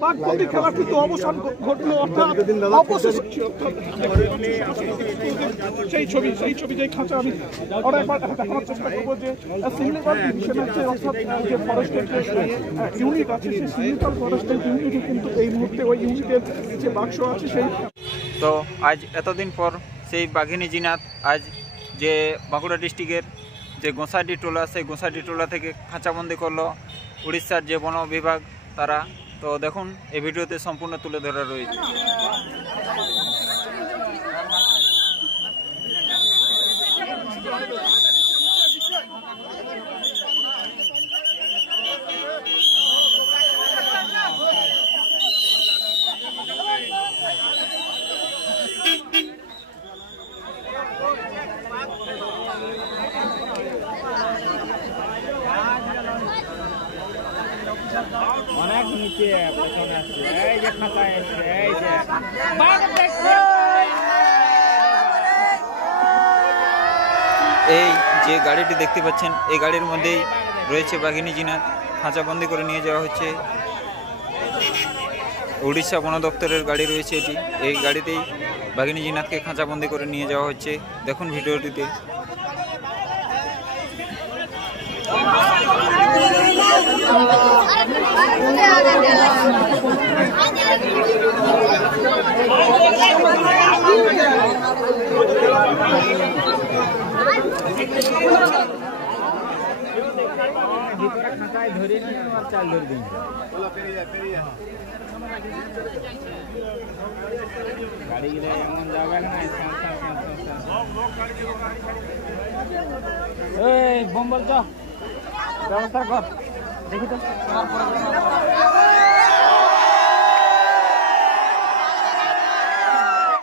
বাগপতি খেলা কিন্তু অবসান ঘটলো, অর্থাৎ সেই ছবি যে খাঁচা আমি দেখানোর চেষ্টা করবো যে সিমলিপাল ডিভিশন আছে, অর্থাৎ যে ফরেস্টের যে ইউনিট আছে সেই সিমলিপাল ফরেস্টের ইউনিটে কিন্তু এই মুহূর্তে ওই ইউনিটের যে বাক্স আছে সেই। তো আজ এতদিন পর সেই বাঘিনী জিনাত আজ যে বাঁকুড়া ডিস্ট্রিক্টের যে গোসাইডি টোলা, সেই গোসাইডি টোলা থেকে খাঁচাবন্দি করলো উড়িষ্যার যে বন বিভাগ তারা। তো দেখুন এই ভিডিওতে সম্পূর্ণ তুলে ধরা রয়েছে। অনেক নিচে পেছনে আসছে, এই যে খাতায় আসছে, এই যে এই যে গাড়িটি দেখতে পাচ্ছেন এই গাড়ির মধ্যেই রয়েছে বাঘিনী জিনাত। খাঁচাবন্দি করে নিয়ে যাওয়া হচ্ছে। উড়িষ্যা বন দপ্তরের গাড়ি রয়েছে এটি। এই গাড়িতেই বাঘিনী জিনাতকে খাঁচাবন্দি করে নিয়ে যাওয়া হচ্ছে। দেখুন ভিডিওটিতে। খাতায় ধরে নিয়ে আর চাল ধরে দিন। গাড়ি গেলে এমন যাবে না, এই বোম বলছ ব্যবস্থা কর, দেখি তো।